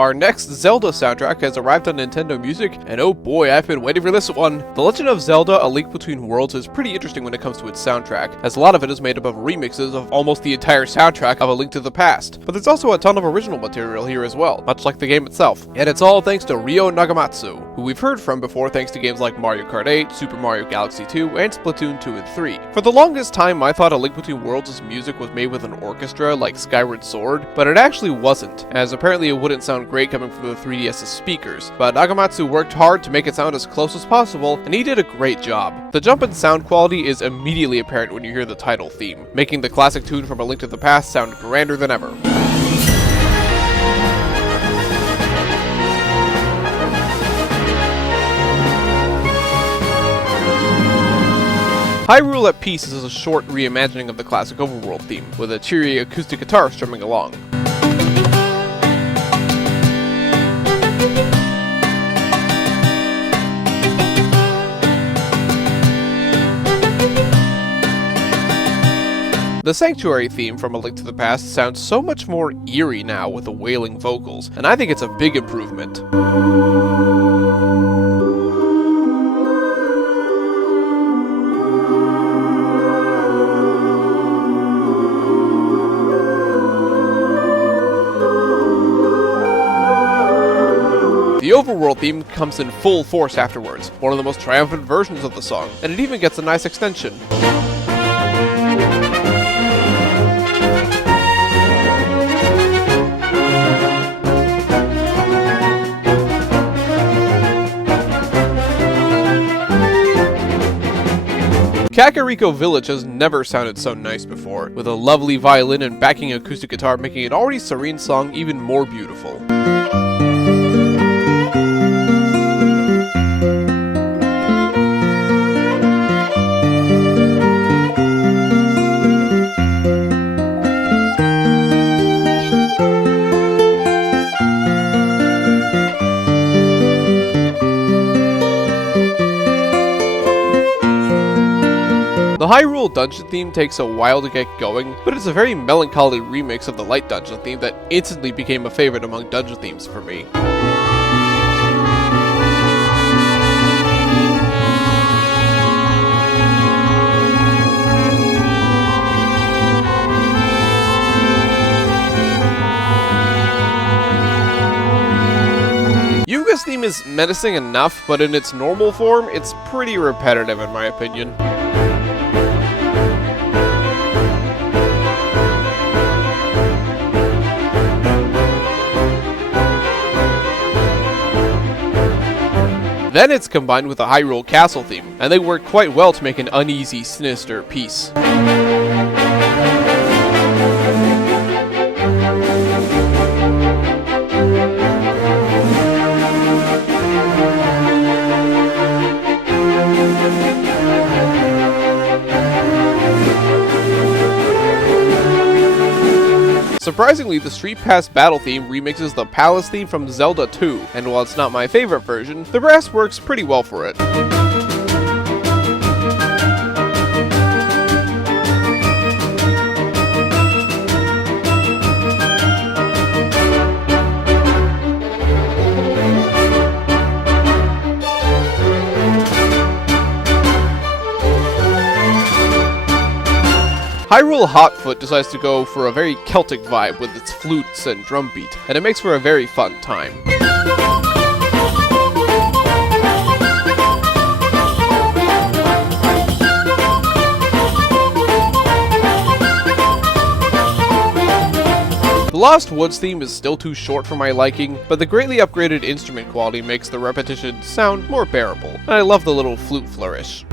Our next Zelda soundtrack has arrived on Nintendo Music, and oh boy, I've been waiting for this one. The Legend of Zelda: A Link Between Worlds is pretty interesting when it comes to its soundtrack, as a lot of it is made up of remixes of almost the entire soundtrack of A Link to the Past. But there's also a ton of original material here as well, much like the game itself. And it's all thanks to Ryo Nagamatsu, who we've heard from before thanks to games like Mario Kart 8, Super Mario Galaxy 2, and Splatoon 2 and 3. For the longest time, I thought A Link Between Worlds' music was made with an orchestra like Skyward Sword, but it actually wasn't, as apparently it wouldn't sound great coming from the 3DS's speakers, but Nagamatsu worked hard to make it sound as close as possible, and he did a great job. The jump in sound quality is immediately apparent when you hear the title theme, making the classic tune from A Link to the Past sound grander than ever. Hyrule at Peace is a short reimagining of the classic overworld theme, with a cheery acoustic guitar strumming along. The Sanctuary theme from A Link to the Past sounds so much more eerie now with the wailing vocals, and I think it's a big improvement. The overworld theme comes in full force afterwards, one of the most triumphant versions of the song, and it even gets a nice extension. Kakariko Village has never sounded so nice before, with a lovely violin and backing acoustic guitar making an already serene song even more beautiful. The Hyrule Dungeon theme takes a while to get going, but it's a very melancholy remix of the Light Dungeon theme that instantly became a favorite among dungeon themes for me. Yuga's theme is menacing enough, but in its normal form, it's pretty repetitive in my opinion. Then it's combined with the Hyrule Castle theme, and they work quite well to make an uneasy, sinister piece. Surprisingly, the StreetPass Battle theme remixes the Palace theme from Zelda 2, and while it's not my favorite version, the brass works pretty well for it. Hyrule Hotfoot decides to go for a very Celtic vibe with its flutes and drum beat, and it makes for a very fun time. The Lost Woods theme is still too short for my liking, but the greatly upgraded instrument quality makes the repetition sound more bearable, and I love the little flute flourish.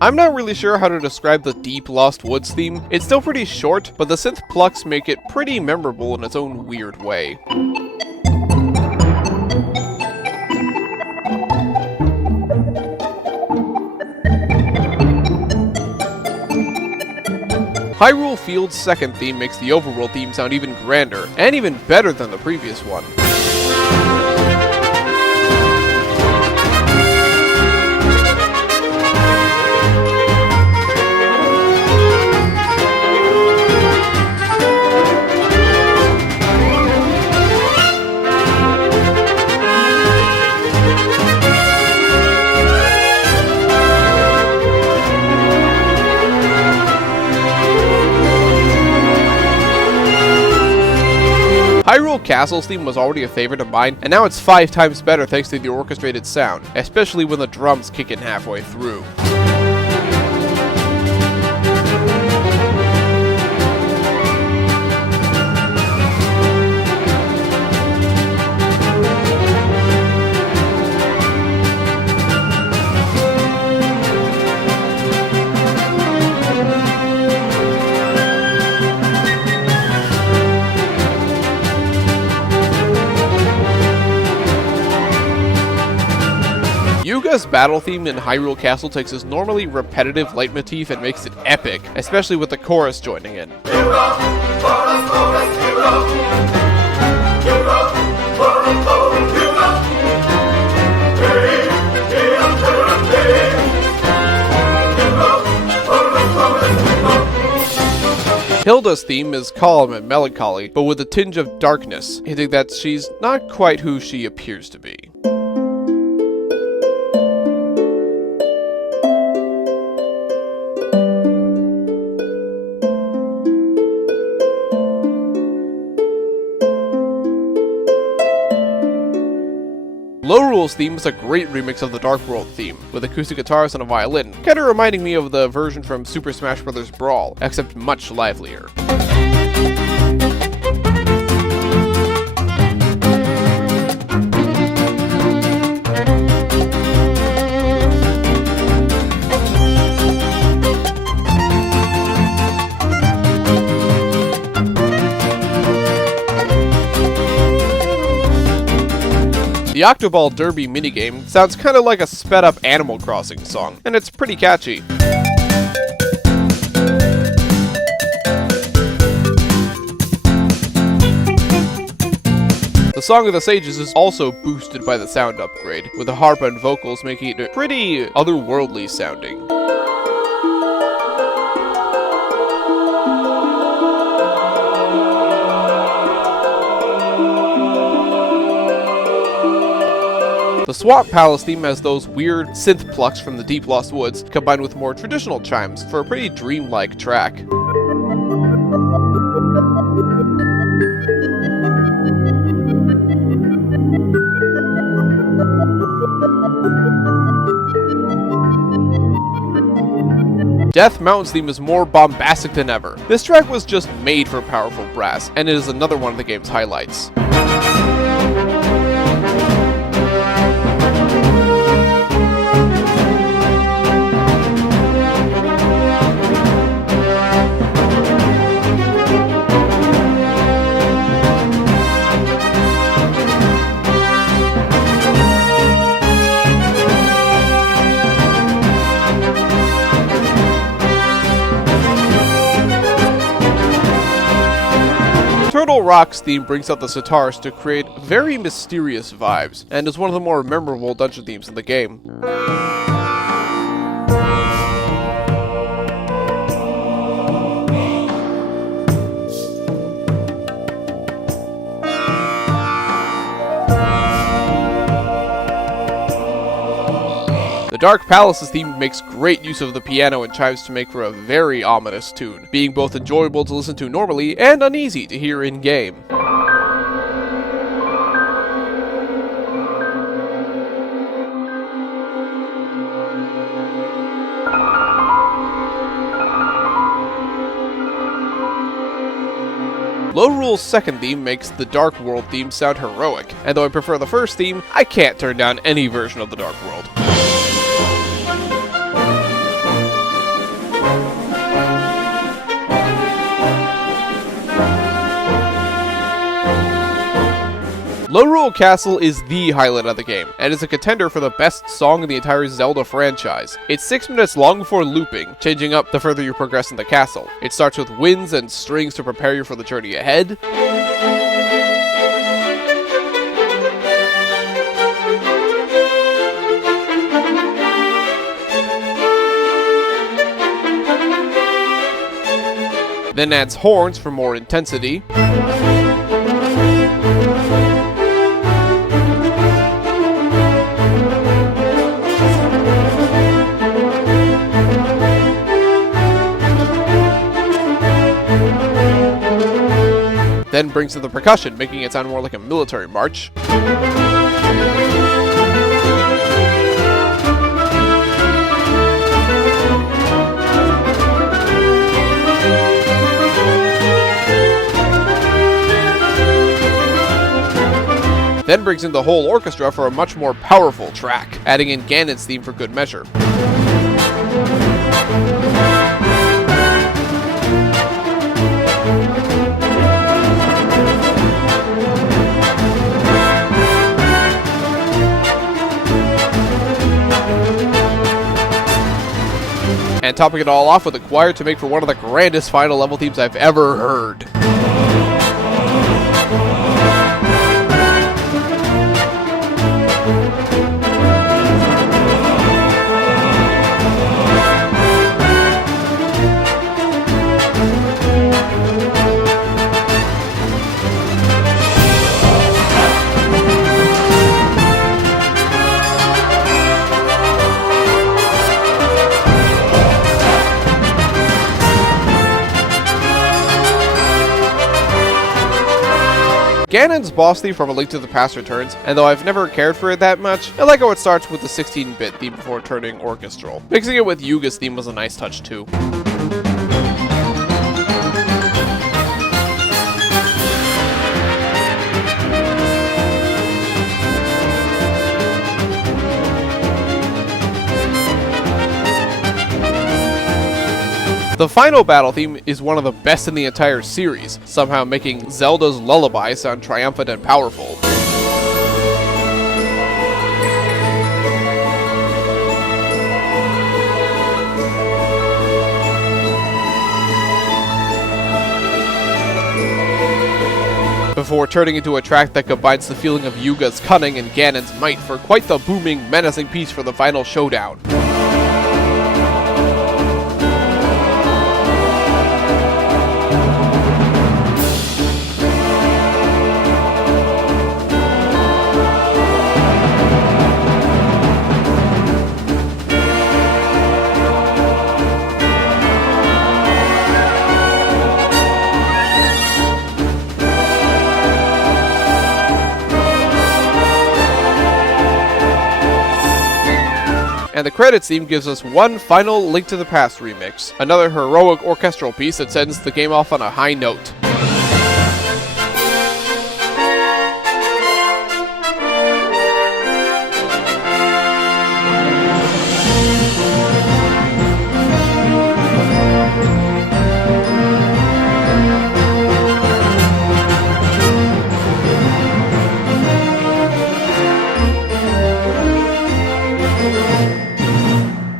I'm not really sure how to describe the deep Lost Woods theme. It's still pretty short, but the synth plucks make it pretty memorable in its own weird way. Hyrule Field's second theme makes the overworld theme sound even grander, and even better than the previous one. Castle's theme was already a favorite of mine, and now it's 5 times better thanks to the orchestrated sound, especially when the drums kick in halfway through. Yuga's battle theme in Hyrule Castle takes his normally repetitive leitmotif and makes it epic, especially with the chorus joining in. Hilda's theme is calm and melancholy, but with a tinge of darkness, hinting that she's not quite who she appears to be. Lorule's theme is a great remix of the Dark World theme, with acoustic guitars and a violin, kinda reminding me of the version from Super Smash Bros. Brawl, except much livelier. The Octoball Derby minigame sounds kinda like a sped up Animal Crossing song, and it's pretty catchy. The Song of the Sages is also boosted by the sound upgrade, with the harp and vocals making it pretty otherworldly sounding. The Swamp Palace theme has those weird synth plucks from the Deep Lost Woods, combined with more traditional chimes for a pretty dreamlike track. Death Mountain's theme is more bombastic than ever. This track was just made for powerful brass, and it is another one of the game's highlights. Turtle Rock's theme brings out the sitars to create very mysterious vibes, and is one of the more memorable dungeon themes in the game. The Dark Palace's theme makes great use of the piano and chimes to make for a very ominous tune, being both enjoyable to listen to normally and uneasy to hear in-game. Lorule's second theme makes the Dark World theme sound heroic, and though I prefer the first theme, I can't turn down any version of the Dark World. Lorule Castle is the highlight of the game, and is a contender for the best song in the entire Zelda franchise. It's 6 minutes long before looping, changing up the further you progress in the castle. It starts with winds and strings to prepare you for the journey ahead. Then adds horns for more intensity. Then brings in the percussion, making it sound more like a military march. Then brings in the whole orchestra for a much more powerful track, adding in Ganon's theme for good measure. And topping it all off with a choir to make for one of the grandest final level themes I've ever heard. Ganon's boss theme from A Link to the Past returns, and though I've never cared for it that much, I like how it starts with the 16-bit theme before turning orchestral. Mixing it with Yuga's theme was a nice touch too. The final battle theme is one of the best in the entire series, somehow making Zelda's lullaby sound triumphant and powerful. Before turning into a track that combines the feeling of Yuga's cunning and Ganon's might for quite the booming, menacing piece for the final showdown. And the credits theme gives us one final Link to the Past remix, another heroic orchestral piece that sends the game off on a high note.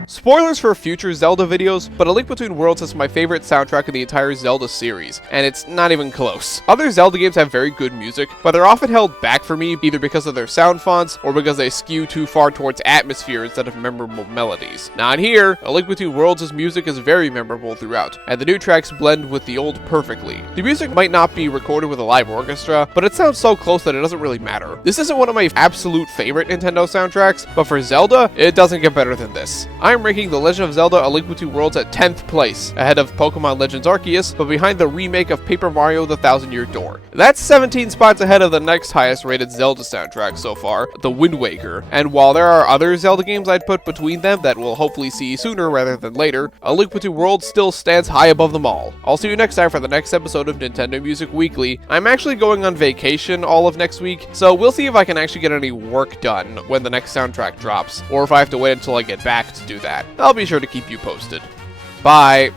Spoilers for future Zelda videos, but A Link Between Worlds is my favorite soundtrack in the entire Zelda series, and it's not even close. Other Zelda games have very good music, but they're often held back for me either because of their sound fonts or because they skew too far towards atmosphere instead of memorable melodies. Not here. A Link Between Worlds' music is very memorable throughout, and the new tracks blend with the old perfectly. The music might not be recorded with a live orchestra, but it sounds so close that it doesn't really matter. This isn't one of my absolute favorite Nintendo soundtracks, but for Zelda, it doesn't get better than this. I'm ranking The Legend of Zelda A Link Between Worlds at 10th place, ahead of Pokemon Legends Arceus, but behind the remake of Paper Mario The Thousand Year Door. That's 17 spots ahead of the next highest rated Zelda soundtrack so far, The Wind Waker, and while there are other Zelda games I'd put between them that we'll hopefully see sooner rather than later, A Link Between Worlds still stands high above them all. I'll see you next time for the next episode of Nintendo Music Weekly. I'm actually going on vacation all of next week, so we'll see if I can actually get any work done when the next soundtrack drops, or if I have to wait until I get back to do that. I'll be sure to keep you posted. Bye!